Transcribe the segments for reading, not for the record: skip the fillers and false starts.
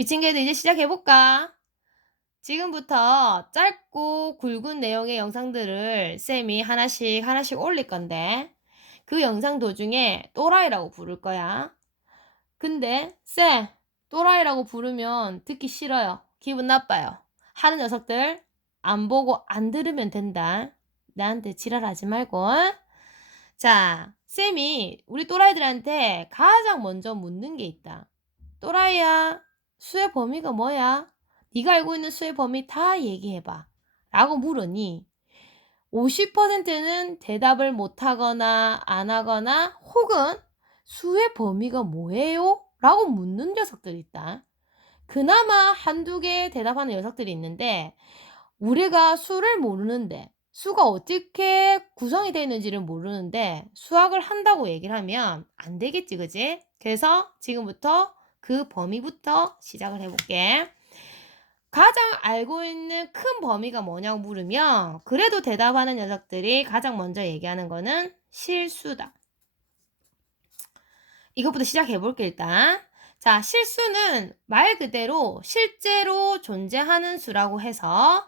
미친 개들 이제 시작해볼까? 지금부터 짧고 굵은 내용의 영상들을 쌤이 하나씩 하나씩 올릴 건데 그 영상 도중에 또라이라고 부를 거야. 근데 쌤, 또라이라고 부르면 듣기 싫어요. 기분 나빠요. 하는 녀석들 안 보고 안 들으면 된다. 나한테 지랄하지 말고. 자, 쌤이 우리 또라이들한테 가장 먼저 묻는 게 있다. 또라이야, 수의 범위가 뭐야? 네가 알고 있는 수의 범위 다 얘기해봐. 라고 물으니 50%는 대답을 못하거나 안 하거나 혹은 수의 범위가 뭐예요? 라고 묻는 녀석들이 있다. 그나마 한두 개 대답하는 녀석들이 있는데 우리가 수를 모르는데 수가 어떻게 구성이 되어 있는지를 모르는데 수학을 한다고 얘기를 하면 안 되겠지, 그지? 그래서 지금부터 그 범위부터 시작을 해볼게. 가장 알고 있는 큰 범위가 뭐냐고 물으면 그래도 대답하는 녀석들이 가장 먼저 얘기하는 거는 실수다. 이것부터 시작해볼게 일단. 자, 실수는 말 그대로 실제로 존재하는 수라고 해서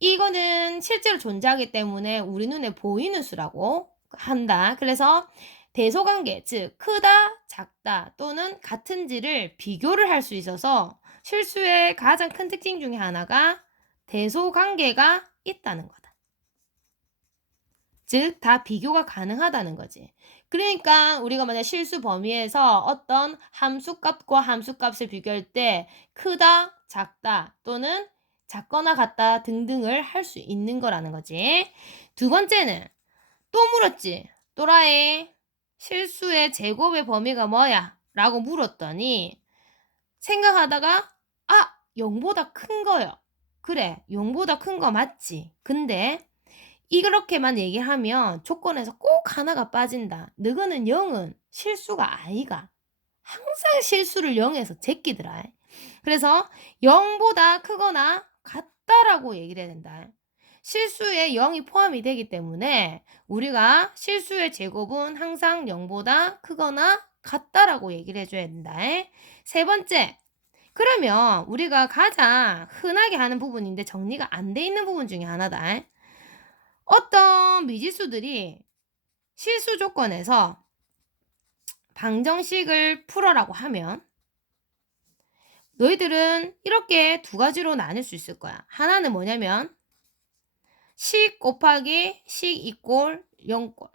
이거는 실제로 존재하기 때문에 우리 눈에 보이는 수라고 한다. 그래서 대소관계, 즉 크다, 작다 또는 같은지를 비교를 할 수 있어서 실수의 가장 큰 특징 중에 하나가 대소관계가 있다는 거다. 즉 다 비교가 가능하다는 거지. 그러니까 우리가 만약 실수 범위에서 어떤 함수값과 함수값을 비교할 때 크다, 작다 또는 작거나 같다 등등을 할 수 있는 거라는 거지. 두 번째는 또 물었지. 또라이, 실수의 제곱의 범위가 뭐야? 라고 물었더니 생각하다가 0보다 큰 거요. 그래, 0보다 큰 거 맞지. 근데 이렇게만 얘기하면 조건에서 꼭 하나가 빠진다. 너거는 0은 실수가 아이가. 항상 실수를 0에서 제끼더라. 그래서 0보다 크거나 같다라고 얘기를 해야 된다. 실수에 0이 포함이 되기 때문에 우리가 실수의 제곱은 항상 0보다 크거나 같다라고 얘기를 해줘야 된다. 세 번째, 그러면 우리가 가장 흔하게 하는 부분인데 정리가 안 돼 있는 부분 중에 하나다. 어떤 미지수들이 실수 조건에서 방정식을 풀어라고 하면 너희들은 이렇게 두 가지로 나눌 수 있을 거야. 하나는 뭐냐면 식 곱하기 식 이꼴 0꼴.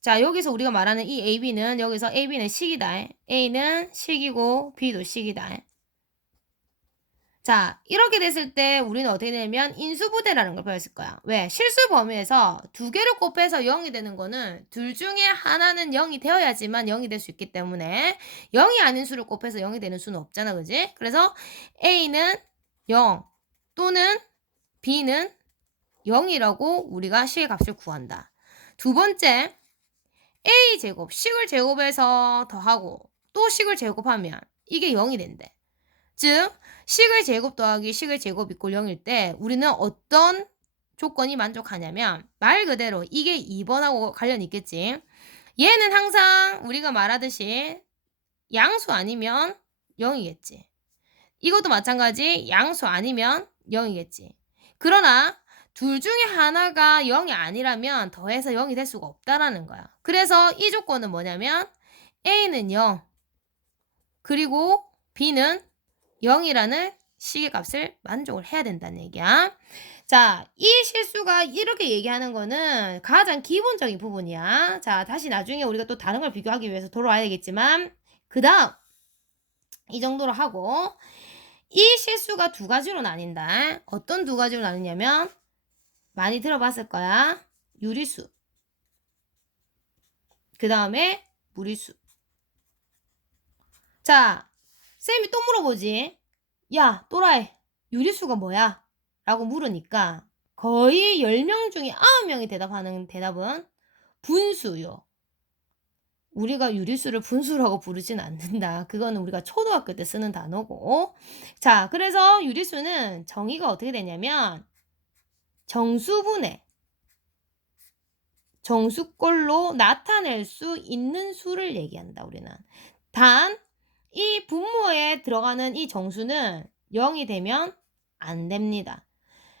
자, 여기서 우리가 말하는 이 AB는 여기서 AB는 식이다. A는 식이고 B도 식이다. 자, 이렇게 됐을 때 우리는 어떻게 되냐면 인수부대라는 걸 배웠을 거야. 왜? 실수 범위에서 두 개를 곱해서 0이 되는 거는 둘 중에 하나는 0이 되어야지만 0이 될 수 있기 때문에 0이 아닌 수를 곱해서 0이 되는 수는 없잖아. 그지? 그래서 A는 0 또는 B는 0이라고 우리가 식의 값을 구한다. 두 번째, A제곱, 식을 제곱해서 더하고 또 식을 제곱하면 이게 0이 된대. 즉 식의 제곱 더하기 식의 제곱 이꼴 0일 때 우리는 어떤 조건이 만족하냐면 말 그대로 이게 2번하고 관련이 있겠지. 얘는 항상 우리가 말하듯이 양수 아니면 0이겠지. 이것도 마찬가지 양수 아니면 0이겠지. 그러나 둘 중에 하나가 0이 아니라면 더해서 0이 될 수가 없다라는 거야. 그래서 이 조건은 뭐냐면 A는 0 그리고 B는 0이라는 식의 값을 만족을 해야 된다는 얘기야. 자, 이 실수가 이렇게 얘기하는 거는 가장 기본적인 부분이야. 자, 다시 나중에 우리가 또 다른 걸 비교하기 위해서 돌아와야 되겠지만 그 다음 이 정도로 하고 이 실수가 두 가지로 나뉜다. 어떤 두 가지로 나뉘냐면 많이 들어봤을 거야. 유리수 그 다음에 무리수. 자, 쌤이 또 물어보지. 야, 또라이, 유리수가 뭐야? 라고 물으니까 거의 10명 중에 9명이 대답하는 대답은 분수요. 우리가 유리수를 분수라고 부르진 않는다. 그거는 우리가 초등학교 때 쓰는 단어고. 자, 그래서 유리수는 정의가 어떻게 되냐면 정수분해, 정수꼴로 나타낼 수 있는 수를 얘기한다, 우리는. 단 이 분모에 들어가는 이 정수는 0이 되면 안 됩니다.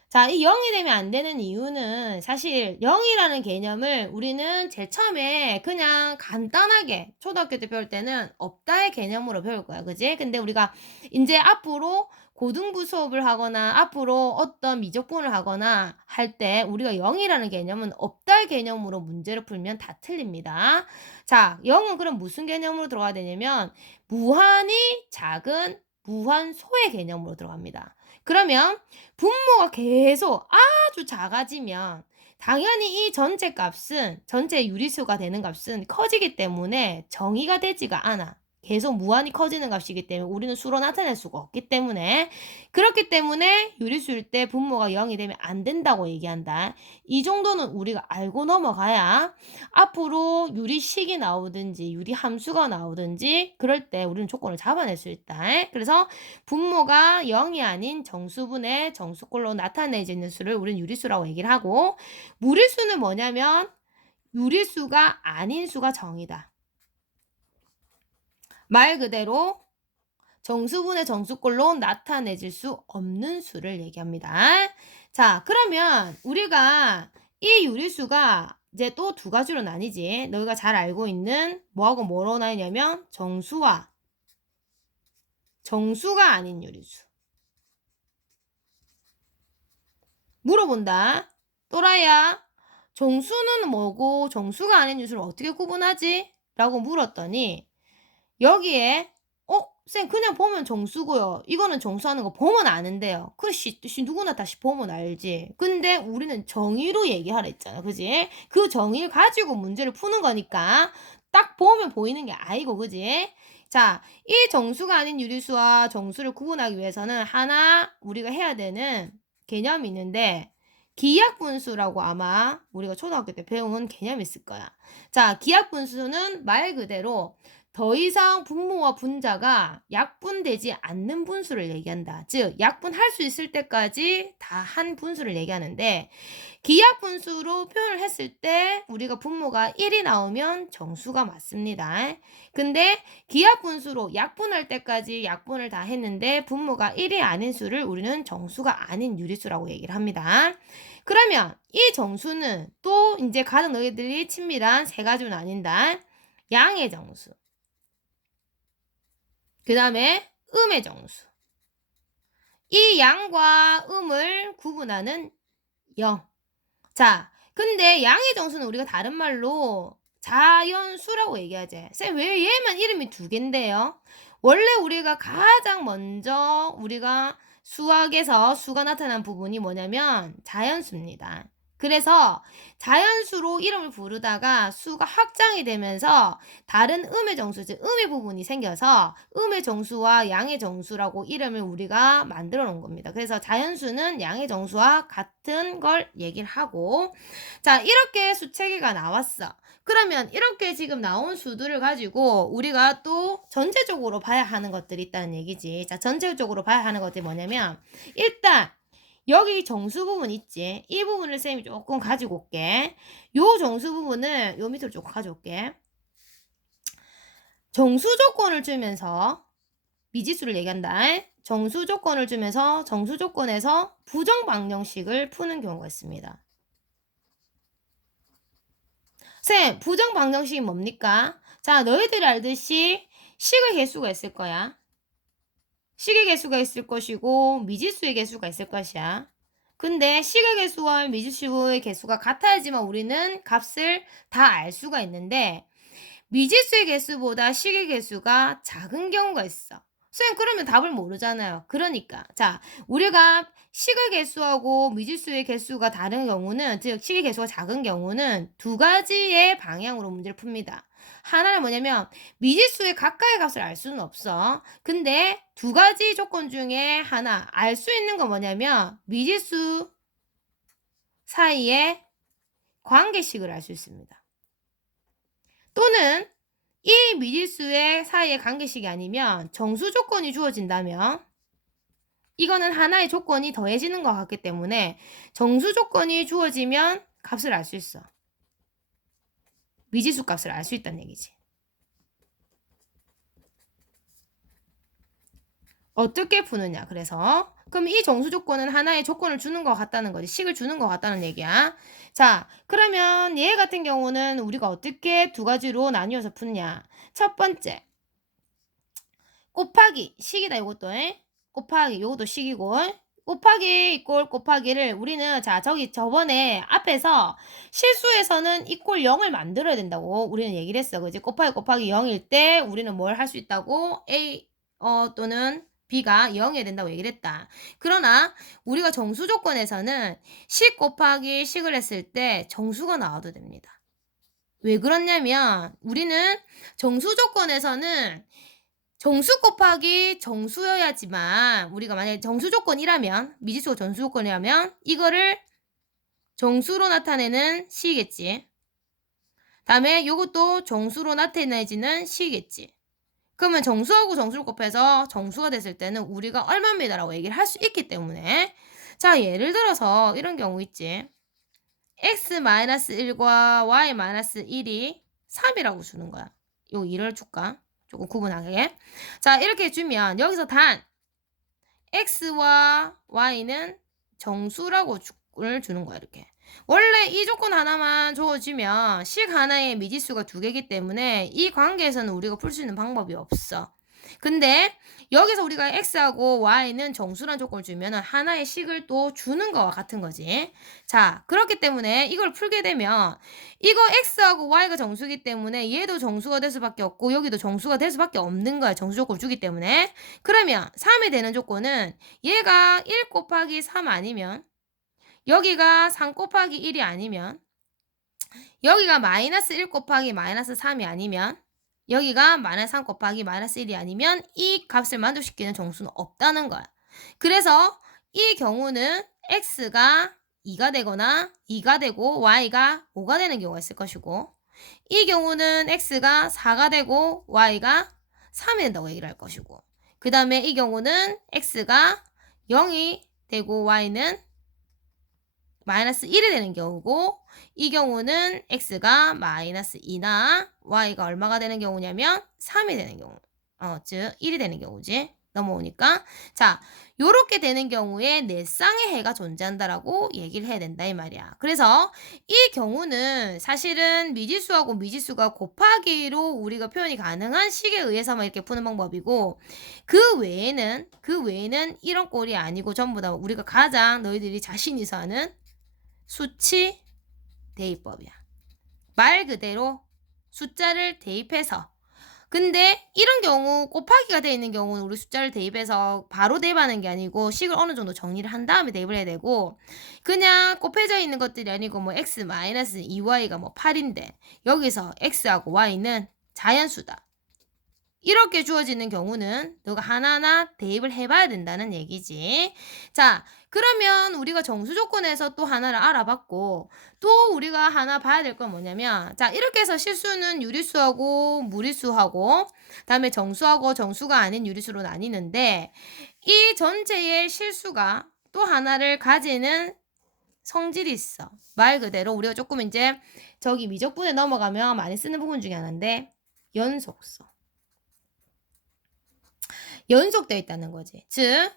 자, 이 0이 되면 안 되는 이유는 사실 0이라는 개념을 우리는 제일 처음에 그냥 간단하게 초등학교 때 배울 때는 없다의 개념으로 배울 거야. 그지? 근데 우리가 인제 앞으로 고등부 수업을 하거나 앞으로 어떤 미적분을 하거나 할 때 우리가 0이라는 개념은 없다의 개념으로 문제를 풀면 다 틀립니다. 자, 0은 그럼 무슨 개념으로 들어가야 되냐면 무한히 작은 무한소의 개념으로 들어갑니다. 그러면 분모가 계속 아주 작아지면 당연히 이 전체 값은 전체 유리수가 되는 값은 커지기 때문에 정의가 되지가 않아. 계속 무한히 커지는 값이기 때문에 우리는 수로 나타낼 수가 없기 때문에 그렇기 때문에 유리수일 때 분모가 0이 되면 안 된다고 얘기한다. 이 정도는 우리가 알고 넘어가야 앞으로 유리식이 나오든지 유리함수가 나오든지 그럴 때 우리는 조건을 잡아낼 수 있다. 그래서 분모가 0이 아닌 정수분의 정수꼴로 나타내지는 수를 우리는 유리수라고 얘기를 하고 무리수는 뭐냐면 유리수가 아닌 수가 정이다. 말 그대로 정수분의 정수꼴로 나타내질 수 없는 수를 얘기합니다. 자, 그러면 우리가 이 유리수가 이제 또 두 가지로 나뉘지. 너희가 잘 알고 있는 뭐하고 뭐로 나뉘냐면 정수와 정수가 아닌 유리수. 물어본다. 또라야, 정수는 뭐고 정수가 아닌 유수를 어떻게 구분하지? 라고 물었더니 여기에 쌤 그냥 보면 정수고요. 이거는 정수하는 거 보면 아는데요. 그씨 누구나 다시 보면 알지. 근데 우리는 정의로 얘기하라 했잖아. 그지? 그 정의를 가지고 문제를 푸는 거니까 딱 보면 보이는 게 아니고 그지? 자, 이 정수가 아닌 유리수와 정수를 구분하기 위해서는 하나 우리가 해야 되는 개념이 있는데 기하분수라고 아마 우리가 초등학교 때 배운 개념이 있을 거야. 자, 기하분수는 말 그대로 더 이상 분모와 분자가 약분되지 않는 분수를 얘기한다. 즉 약분할 수 있을 때까지 다 한 분수를 얘기하는데 기하분수로 표현을 했을 때 우리가 분모가 1이 나오면 정수가 맞습니다. 근데 기하분수로 약분할 때까지 약분을 다 했는데 분모가 1이 아닌 수를 우리는 정수가 아닌 유리수라고 얘기를 합니다. 그러면 이 정수는 또 이제 가장 너희들이 친밀한 세 가지로 나뉜다. 양의 정수. 그 다음에 음의 정수. 이 양과 음을 구분하는 0. 자, 근데 양의 정수는 우리가 다른 말로 자연수라고 얘기하지. 쌤, 왜 얘만 이름이 두 개인데요? 원래 우리가 가장 먼저 우리가 수학에서 수가 나타난 부분이 뭐냐면 자연수입니다. 그래서 자연수로 이름을 부르다가 수가 확장이 되면서 다른 음의 정수, 즉 음의 부분이 생겨서 음의 정수와 양의 정수라고 이름을 우리가 만들어 놓은 겁니다. 그래서 자연수는 양의 정수와 같은 걸 얘기를 하고 자, 이렇게 수체계가 나왔어. 그러면 이렇게 지금 나온 수들을 가지고 우리가 또 전체적으로 봐야 하는 것들이 있다는 얘기지. 자, 전체적으로 봐야 하는 것들이 뭐냐면 일단 여기 정수 부분 있지? 이 부분을 쌤이 조금 가지고 올게. 요 정수 부분을 요 밑으로 조금 가져올게. 정수 조건을 주면서 미지수를 얘기한다. 정수 조건을 주면서 정수 조건에서 부정 방정식을 푸는 경우가 있습니다. 쌤, 부정 방정식이 뭡니까? 자, 너희들이 알듯이 식의 개수가 있을 거야. 식의 개수가 있을 것이고 미지수의 개수가 있을 것이야. 근데 식의 개수와 미지수의 개수가 같아야지만 우리는 값을 다 알 수가 있는데 미지수의 개수보다 식의 개수가 작은 경우가 있어. 쌤, 그러면 답을 모르잖아요. 그러니까 자, 우리가 식의 개수하고 미지수의 개수가 다른 경우는 즉 식의 개수가 작은 경우는 두 가지의 방향으로 문제를 풉니다. 하나는 뭐냐면 미지수의 가까이 값을 알 수는 없어. 근데 두 가지 조건 중에 하나 알 수 있는 건 뭐냐면 미지수 사이의 관계식을 알 수 있습니다. 또는 이 미지수의 사이의 관계식이 아니면 정수 조건이 주어진다면 이거는 하나의 조건이 더해지는 것 같기 때문에 정수 조건이 주어지면 값을 알 수 있어. 미지수 값을 알 수 있다는 얘기지. 어떻게 푸느냐. 그래서 그럼 이 정수 조건은 하나의 조건을 주는 것 같다는 거지. 식을 주는 것 같다는 얘기야. 자, 그러면 얘 같은 경우는 우리가 어떻게 두 가지로 나뉘어서 푸느냐. 첫 번째, 곱하기 식이다. 요것도 곱하기 요것도 식이고 곱하기 이꼴 곱하기를 우리는 자 저기 저번에 앞에서 실수에서는 이꼴 0을 만들어야 된다고 우리는 얘기를 했어. 그지? 곱하기 곱하기 0일 때 우리는 뭘 할 수 있다고 A 또는 B가 0이어야 된다고 얘기를 했다. 그러나 우리가 정수 조건에서는 식 곱하기 식을 했을 때 정수가 나와도 됩니다. 왜 그렇냐면 우리는 정수 조건에서는 정수 곱하기 정수여야지만 우리가 만약에 정수 조건이라면 미지수가 정수 조건이라면 이거를 정수로 나타내는 식이겠지. 다음에 요것도 정수로 나타내지는 식이겠지. 그러면 정수하고 정수를 곱해서 정수가 됐을 때는 우리가 얼마입니다라고 얘기를 할 수 있기 때문에 자 예를 들어서 이런 경우 있지. x-1과 y-1이 3이라고 주는 거야. 요 2를 줄까? 조금 구분하게. 자 이렇게 주면 여기서 단 x와 y는 정수라고 를 주는 거야. 이렇게. 원래 이 조건 하나만 주어지면 식 하나에 미지수가 2개이기 때문에 이 관계에서는 우리가 풀 수 있는 방법이 없어. 근데 여기서 우리가 x하고 y는 정수란 조건을 주면 하나의 식을 또 주는 거와 같은 거지. 자, 그렇기 때문에 이걸 풀게 되면 이거 x하고 y가 정수이기 때문에 얘도 정수가 될 수밖에 없고 여기도 정수가 될 수밖에 없는 거야. 정수 조건을 주기 때문에. 그러면 3이 되는 조건은 얘가 1 곱하기 3 아니면 여기가 3 곱하기 1이 아니면 여기가 마이너스 1 곱하기 마이너스 3이 아니면 여기가 마이너스 3 곱하기 마이너스 1이 아니면 이 값을 만족시키는 정수는 없다는 거야. 그래서 이 경우는 x가 2가 되거나 2가 되고 y가 5가 되는 경우가 있을 것이고 이 경우는 x가 4가 되고 y가 3이 된다고 얘기를 할 것이고 그 다음에 이 경우는 x가 0이 되고 y는 마이너스 1이 되는 경우고 이 경우는 x가 마이너스 2나 y가 얼마가 되는 경우냐면 3이 되는 경우 즉 1이 되는 경우지. 넘어오니까 자 요렇게 되는 경우에 네 쌍의 해가 존재한다라고 얘기를 해야 된다 이 말이야. 그래서 이 경우는 사실은 미지수하고 미지수가 곱하기로 우리가 표현이 가능한 식에 의해서만 이렇게 푸는 방법이고 그 외에는 이런 꼴이 아니고 전부 다 우리가 가장 너희들이 자신 있어 하는 수치 대입법이야. 말 그대로 숫자를 대입해서 근데 이런 경우 곱하기가 되어 있는 경우는 우리 숫자를 대입해서 바로 대입하는 게 아니고 식을 어느 정도 정리를 한 다음에 대입을 해야 되고 그냥 곱해져 있는 것들이 아니고 뭐 x-2y가 뭐 8인데 여기서 x하고 y는 자연수다. 이렇게 주어지는 경우는 너가 하나하나 대입을 해봐야 된다는 얘기지. 자, 그러면 우리가 정수 조건에서 또 하나를 알아봤고 또 우리가 하나 봐야 될 건 뭐냐면 자 이렇게 해서 실수는 유리수하고 무리수하고 다음에 정수하고 정수가 아닌 유리수로 나뉘는데 이 전체의 실수가 또 하나를 가지는 성질이 있어. 말 그대로 우리가 조금 이제 저기 미적분에 넘어가면 많이 쓰는 부분 중에 하나인데 연속성. 연속되어 있다는 거지. 즉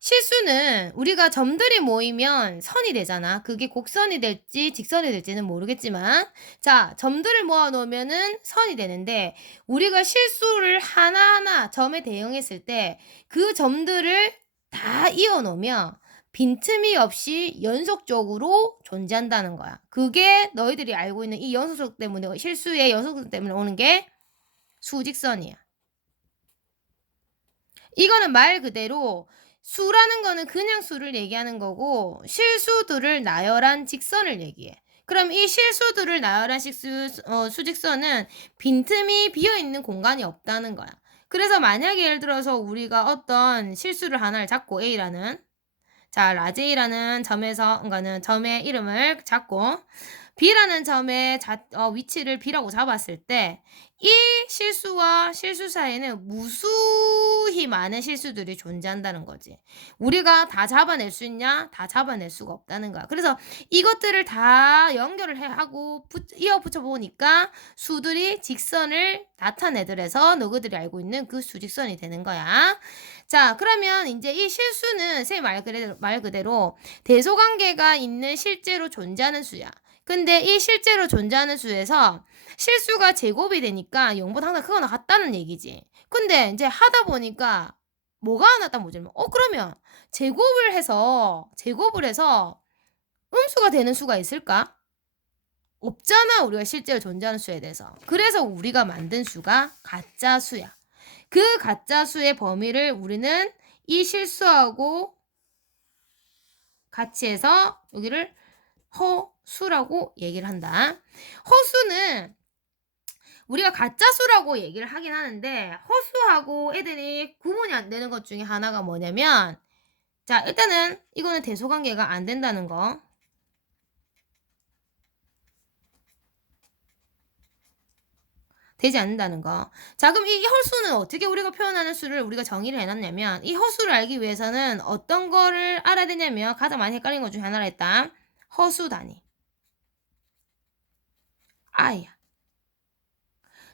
실수는 우리가 점들이 모이면 선이 되잖아. 그게 곡선이 될지 직선이 될지는 모르겠지만 자 점들을 모아 놓으면은 선이 되는데 우리가 실수를 하나하나 점에 대응했을 때 그 점들을 다 이어 놓으면 빈틈이 없이 연속적으로 존재한다는 거야. 그게 너희들이 알고 있는 이 연속성 때문에 실수의 연속성 때문에 오는 게 수직선이야. 이거는 말 그대로 수라는 거는 그냥 수를 얘기하는 거고 실수들을 나열한 직선을 얘기해. 그럼 이 실수들을 나열한 수직선은 빈틈이 비어있는 공간이 없다는 거야. 그래서 만약에 예를 들어서 우리가 어떤 실수를 하나를 잡고 A라는 자 라제이라는 점에서 그러니까는 점의 이름을 잡고 B라는 점의 위치를 B라고 잡았을 때 이 실수와 실수 사이에는 무수히 많은 실수들이 존재한다는 거지. 우리가 다 잡아낼 수 있냐? 다 잡아낼 수가 없다는 거야. 그래서 이것들을 다 연결을 하고 이어 붙여 보니까 수들이 직선을 나타내더래서 너희들이 알고 있는 그 수직선이 되는 거야. 자, 그러면 이제 이 실수는 선생님 말 그대로 대소관계가 있는 실제로 존재하는 수야. 근데 이 실제로 존재하는 수에서 실수가 제곱이 되니까 0보다 항상 크거나 같다는 얘기지. 근데 이제 하다 보니까 뭐가 안 왔다 모자면 그러면 제곱을 해서 음수가 되는 수가 있을까? 없잖아, 우리가 실제로 존재하는 수에 대해서. 그래서 우리가 만든 수가 가짜 수야. 그 가짜 수의 범위를 우리는 이 실수하고 같이 해서 여기를 허수라고 얘기를 한다. 허수는 우리가 가짜수라고 얘기를 하긴 하는데 허수하고 애들이 구분이 안 되는 것 중에 하나가 뭐냐면, 자, 일단은 이거는 대소관계가 안 된다는 거. 되지 않는다는 거. 자, 그럼 이 허수는 어떻게 우리가 표현하는 수를 우리가 정의를 해놨냐면, 이 허수를 알기 위해서는 어떤 거를 알아야 되냐면, 가장 많이 헷갈리는 것 중에 하나라 했다. 허수 단위. 아이야.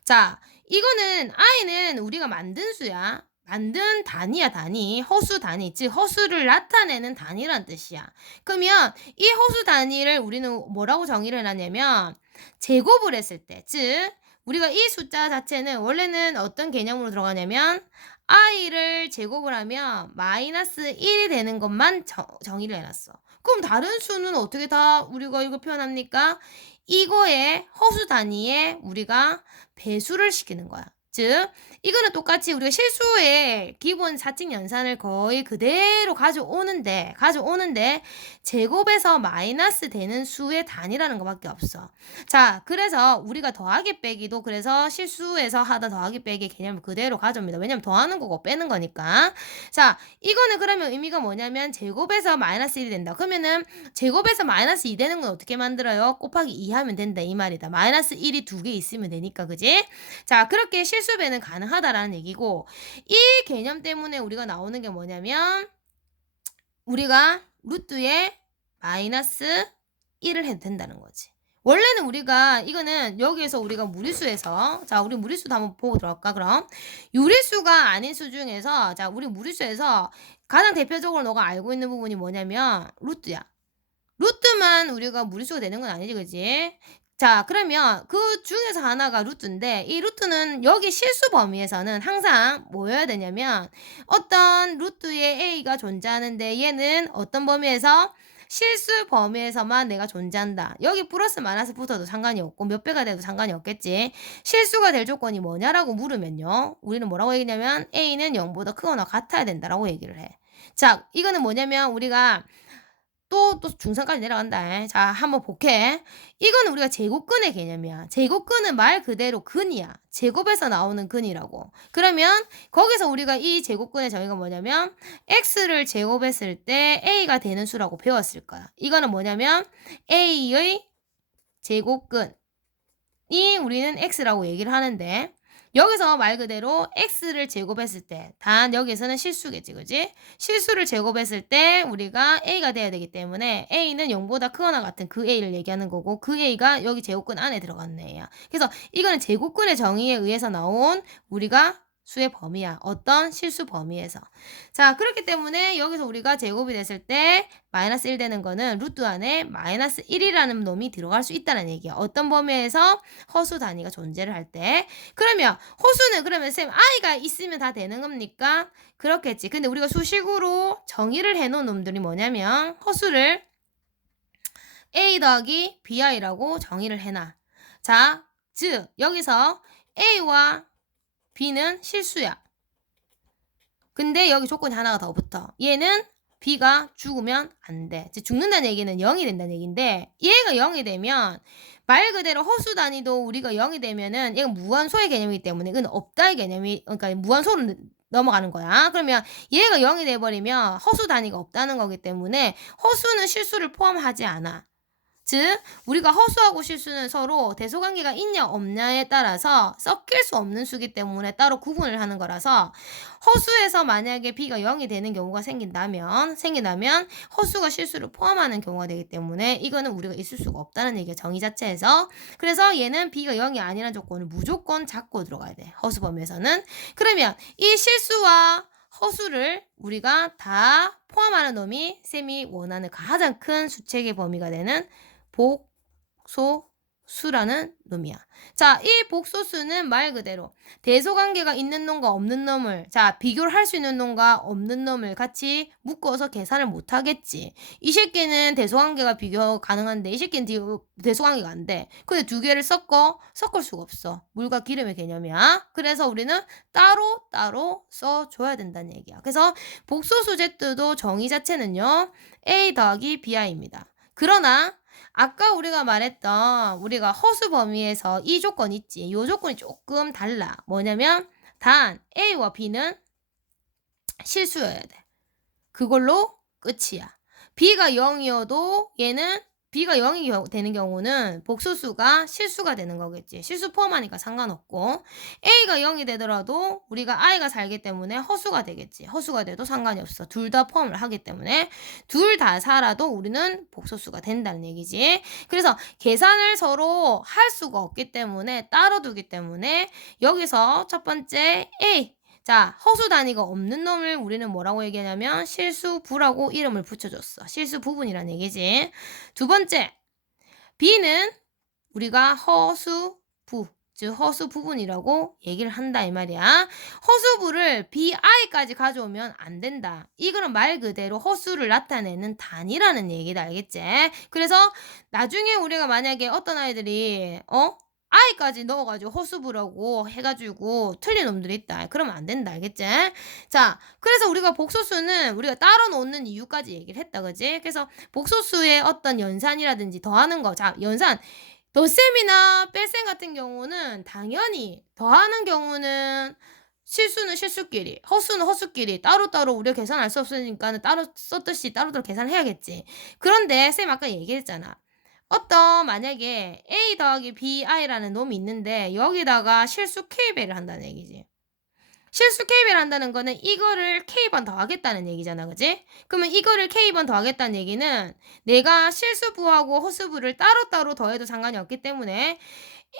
자, 이거는 i는 우리가 만든 수야. 만든 단위야, 단위. 허수 단위. 즉 허수를 나타내는 단위란 뜻이야. 그러면 이 허수 단위를 우리는 뭐라고 정의를 해놨냐면, 제곱을 했을 때, 즉 우리가 이 숫자 자체는 원래는 어떤 개념으로 들어가냐면 i를 제곱을 하면 마이너스 1이 되는 것만 정의를 해놨어. 그럼 다른 수는 어떻게 다 우리가 이거 표현합니까? 이거의 허수 단위에 우리가 배수를 시키는 거야. 즉 이거는 똑같이 우리가 실수의 기본 사칙 연산을 거의 그대로 가져오는데 제곱에서 마이너스 되는 수의 단위라는 것밖에 없어. 자, 그래서 우리가 더하기 빼기도 그래서 실수에서 하다 더하기 빼기 개념을 그대로 가져옵니다. 왜냐면 더하는 거고 빼는 거니까. 자, 이거는 그러면 의미가 뭐냐면 제곱에서 마이너스 1이 된다. 그러면은 제곱에서 마이너스 2 되는 건 어떻게 만들어요? 곱하기 2 하면 된다 이 말이다. 마이너스 1이 2개 있으면 되니까, 그지? 자, 그렇게 실수배는 가능하다라는 얘기고, 이 개념 때문에 우리가 나오는 게 뭐냐면 우리가 루트에 마이너스 1을 해도 된다는 거지. 원래는 우리가 이거는 여기에서 우리가 무리수에서, 자, 우리 무리수도 한번 보고 들어갈까 그럼? 유리수가 아닌 수 중에서, 자, 우리 무리수에서 가장 대표적으로 너가 알고 있는 부분이 뭐냐면 루트야. 루트만 우리가 무리수가 되는 건 아니지, 그지? 자, 그러면 그 중에서 하나가 루트인데, 이 루트는 여기 실수 범위에서는 항상 뭐여야 되냐면 어떤 루트의 a가 존재하는데 얘는 어떤 범위에서 실수 범위에서만 내가 존재한다. 여기 플러스 마이너스 붙어도 상관이 없고 몇 배가 돼도 상관이 없겠지. 실수가 될 조건이 뭐냐라고 물으면요, 우리는 뭐라고 얘기냐면 a는 0보다 크거나 같아야 된다라고 얘기를 해. 자, 이거는 뭐냐면 우리가 또 중상까지 내려간다. 자, 한번 볼게. 이거는 우리가 제곱근의 개념이야. 제곱근은 말 그대로 근이야. 제곱에서 나오는 근이라고. 그러면 거기서 우리가 이 제곱근의 정의가 뭐냐면 x를 제곱했을 때 a가 되는 수라고 배웠을 거야. 이거는 뭐냐면 a의 제곱근이 우리는 x라고 얘기를 하는데, 여기서 말 그대로 x를 제곱했을 때, 단 여기서는 실수겠지, 그지? 실수를 제곱했을 때 우리가 a가 돼야 되기 때문에 a는 0보다 크거나 같은 그 a를 얘기하는 거고, 그 a가 여기 제곱근 안에 들어가는 애야. 그래서 이거는 제곱근의 정의에 의해서 나온 우리가 수의 범위야. 어떤 실수 범위에서. 자, 그렇기 때문에 여기서 우리가 제곱이 됐을 때 마이너스 1 되는 거는 루트 안에 마이너스 1이라는 놈이 들어갈 수 있다는 얘기야. 어떤 범위에서 허수 단위가 존재를 할 때. 그러면 허수는 그러면 쌤 i가 있으면 다 되는 겁니까? 그렇겠지. 근데 우리가 수식으로 정의를 해놓은 놈들이 뭐냐면 허수를 a 더하기 bi라고 정의를 해놔. 자, 즉 여기서 a와 b는 실수야. 근데 여기 조건이 하나가 더 붙어. 얘는 b가 죽으면 안 돼. 죽는다는 얘기는 0이 된다는 얘기인데, 얘가 0이 되면 말 그대로 허수 단위도 우리가 0이 되면은 얘가 무한소의 개념이기 때문에 이건 없다의 개념이, 그러니까 무한소로 넘어가는 거야. 그러면 얘가 0이 돼버리면 허수 단위가 없다는 거기 때문에 허수는 실수를 포함하지 않아. 즉 우리가 허수하고 실수는 서로 대소관계가 있냐 없냐에 따라서 섞일 수 없는 수기 때문에 따로 구분을 하는 거라서 허수에서 만약에 b가 0이 되는 경우가 생긴다면 허수가 실수를 포함하는 경우가 되기 때문에 이거는 우리가 있을 수가 없다는 얘기야, 정의 자체에서. 그래서 얘는 b가 0이 아니라는 조건을 무조건 잡고 들어가야 돼, 허수 범위에서는. 그러면 이 실수와 허수를 우리가 다 포함하는 놈이 쌤이 원하는 가장 큰 수책의 범위가 되는 복소수라는 놈이야. 자, 이 복소수는 말 그대로 대소관계가 있는 놈과 없는 놈을, 자, 비교를 할 수 있는 놈과 없는 놈을 같이 묶어서 계산을 못 하겠지. 이 새끼는 대소관계가 비교 가능한데 이 새끼는 대소관계가 안 돼. 근데 두 개를 섞을 수가 없어. 물과 기름의 개념이야. 그래서 우리는 따로 써줘야 된다는 얘기야. 그래서 복소수 Z도 정의 자체는요, A 더하기 BI입니다. 그러나 아까 우리가 말했던 우리가 허수 범위에서 이 조건 있지. 이 조건이 조금 달라. 뭐냐면 단 A와 B는 실수여야 돼. 그걸로 끝이야. B가 0이어도 얘는 B가 0이 되는 경우는 복소수가 실수가 되는 거겠지. 실수 포함하니까 상관없고, A가 0이 되더라도 우리가 I가 살기 때문에 허수가 되겠지. 허수가 돼도 상관이 없어. 둘 다 포함을 하기 때문에 둘 다 살아도 우리는 복소수가 된다는 얘기지. 그래서 계산을 서로 할 수가 없기 때문에 따로 두기 때문에 여기서 첫 번째 A, 자, 허수 단위가 없는 놈을 우리는 뭐라고 얘기하냐면 실수부라고 이름을 붙여줬어. 실수부분이란 얘기지. 두 번째, B는 우리가 허수부, 즉 허수부분이라고 얘기를 한다 이 말이야. 허수부를 BI까지 가져오면 안 된다. 이거는 말 그대로 허수를 나타내는 단위라는 얘기다, 알겠지? 그래서 나중에 우리가 만약에 어떤 아이들이 I까지 넣어가지고 허수부라고 해가지고 틀린 놈들이 있다. 그러면 안 된다. 알겠지? 자, 그래서 우리가 복소수는 우리가 따로 놓는 이유까지 얘기를 했다. 그지? 그래서 복소수의 어떤 연산이라든지 더하는 거. 자, 연산. 덧셈이나 뺄셈 같은 경우는 당연히 더하는 경우는 실수는 실수끼리, 허수는 허수끼리 따로따로 우리가 계산할 수 없으니까는 따로 썼듯이 따로따로 계산을 해야겠지. 그런데 쌤 아까 얘기했잖아. 만약에 A 더하기 BI라는 놈이 있는데 여기다가 실수 K배를 한다는 얘기지. 실수 K배를 한다는 거는 이거를 K번 더하겠다는 얘기잖아. 그지? 그러면 이거를 K번 더하겠다는 얘기는 내가 실수부하고 허수부를 따로따로 더해도 상관이 없기 때문에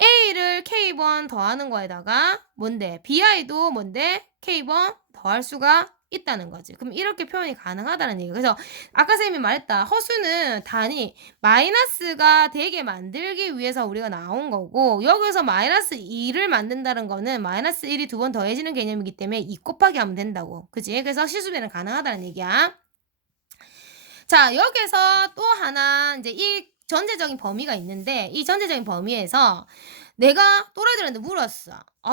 A를 K번 더하는 거에다가 뭔데? BI도 뭔데? K번 더할 수가 있다는 거지. 그럼 이렇게 표현이 가능하다는 얘기야. 그래서 아까 쌤이 말했다. 허수는 단위 마이너스가 되게 만들기 위해서 우리가 나온 거고, 여기서 마이너스 2를 만든다는 거는 마이너스 1이 두 번 더해지는 개념이기 때문에 2 곱하기 하면 된다고. 그치? 그래서 실수배는 가능하다는 얘기야. 자, 여기서 또 하나 이제 이 전체적인 범위가 있는데 이 전체적인 범위에서 내가 또래들한테 물었어.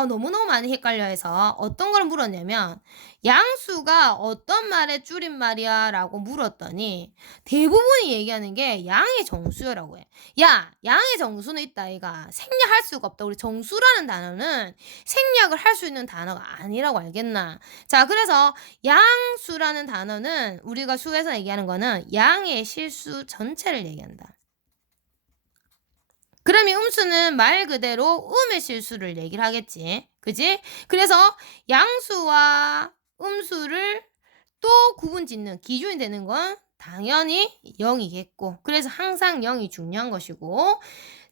너무너무 많이 헷갈려 해서 어떤 걸 물었냐면 양수가 어떤 말의 줄임말이야 라고 물었더니 대부분이 얘기하는 게 양의 정수요라고 해. 야, 양의 정수는 있다 이가 생략할 수가 없다. 우리 정수라는 단어는 생략을 할 수 있는 단어가 아니라고 알겠나. 자, 그래서 양수라는 단어는 우리가 수에서 얘기하는 거는 양의 실수 전체를 얘기한다. 그러면 음수는 말 그대로 음의 실수를 얘기를 하겠지. 그지? 그래서 양수와 음수를 또 구분 짓는 기준이 되는 건 당연히 0이겠고. 그래서 항상 0이 중요한 것이고.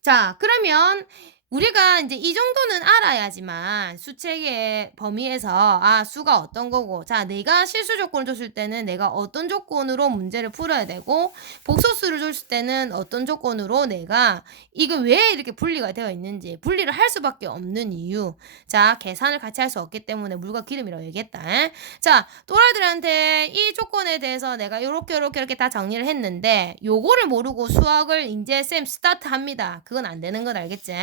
자, 그러면 우리가 이제 이 정도는 알아야지만 수책의 범위에서 수가 어떤 거고, 자, 내가 실수 조건을 줬을 때는 내가 어떤 조건으로 문제를 풀어야 되고, 복소수를 줬을 때는 어떤 조건으로 내가 이거 왜 이렇게 분리가 되어 있는지, 분리를 할 수밖에 없는 이유. 자, 계산을 같이 할 수 없기 때문에 물과 기름이라고 얘기했다. 자, 또라이들한테 이 조건에 대해서 내가 이렇게 다 정리를 했는데 요거를 모르고 수학을 이제 쌤 스타트 합니다. 그건 안 되는 건 알겠지?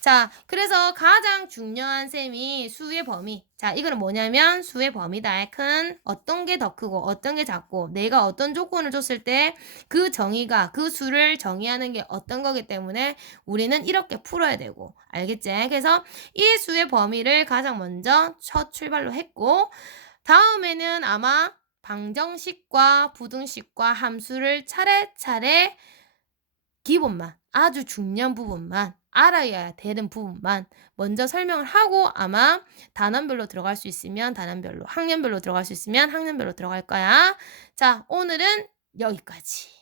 자, 그래서 가장 중요한 셈이 수의 범위. 자, 이거는 뭐냐면 수의 범위다. 큰 어떤 게 더 크고 어떤 게 작고 내가 어떤 조건을 줬을 때 그 정의가 그 수를 정의하는 게 어떤 거기 때문에 우리는 이렇게 풀어야 되고 알겠지? 그래서 이 수의 범위를 가장 먼저 첫 출발로 했고 다음에는 아마 방정식과 부등식과 함수를 차례차례 기본만, 아주 중요한 부분만, 알아야 되는 부분만 먼저 설명을 하고 아마 단원별로 들어갈 수 있으면 단원별로, 학년별로 들어갈 수 있으면 학년별로 들어갈 거야. 자, 오늘은 여기까지.